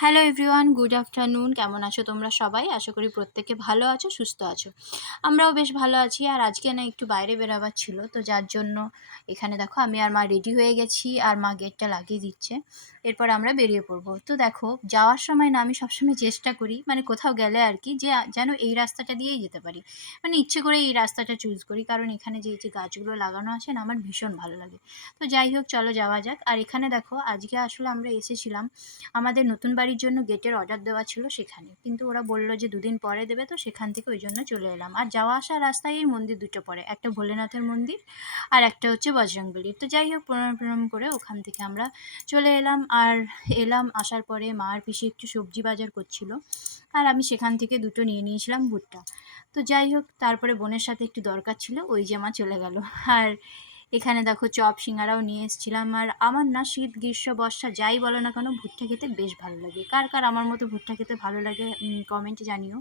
Hello everyone, good afternoon. কেমন আছো তোমরা সবাই? আশা করি প্রত্যেকে ভালো আছো, সুস্থ আছো। আমরাও বেশ ভালো আছি। আর আজকে না একটু বাইরে বেরাবার ছিল, তো যার জন্য এখানে দেখো আমি আর মা রেডি হয়ে গেছি, আর মা গেটটা লাগিয়ে দিচ্ছে। এরপর আমরা বেরিয়ে পড়বো। তো দেখো, যাওয়ার সময় না আমি সবসময় চেষ্টা করি, মানে কোথাও গেলে আর কি, যে যেন এই রাস্তাটা দিয়েই যেতে পারি। মানে ইচ্ছে করে এই রাস্তাটা চুজ করি, কারণ এখানে যে গাছগুলো লাগানো আছে না, আমার ভীষণ ভালো লাগে। তো যাই হোক, চলো যাওয়া যাক। আর এখানে দেখো, আজকে আসলে আমরা এসেছিলাম আমাদের নতুন বাড়ির জন্য গেটের অর্ডার দেওয়া ছিল সেখানে, কিন্তু ওরা বললো যে দুদিন পরে দেবে, তো সেখান থেকে ওই জন্য চলে এলাম। আর যাওয়া আসার রাস্তায় এই মন্দির দুটো পড়ে, একটা ভোলেনাথের মন্দির আর একটা হচ্ছে বজরংবলীর। তো যাই হোক, প্রণাম প্রণাম করে ওখান থেকে আমরা চলে এলাম। আর আসার পরে মা আর পিসি একটু সবজি বাজার করছিল, আর আমি সেখান থেকে দুটো নিয়ে নিয়েছিলাম ভুট্টা। তো যাই হোক, তারপরে বোনের সাথে একটু দরকার ছিল, ওই যে মা চলে গেল। আর এখানে দেখো চপ সিঙ্গারাও নিয়ে এসেছিলাম। আর আমার না শীত গ্রীষ্ম বর্ষা যাই বলো না কেন, ভুট্টা খেতে বেশ ভালো লাগে। কার কার আমার মতো ভুট্টা খেতে ভালো লাগে কমেন্টে জানিও।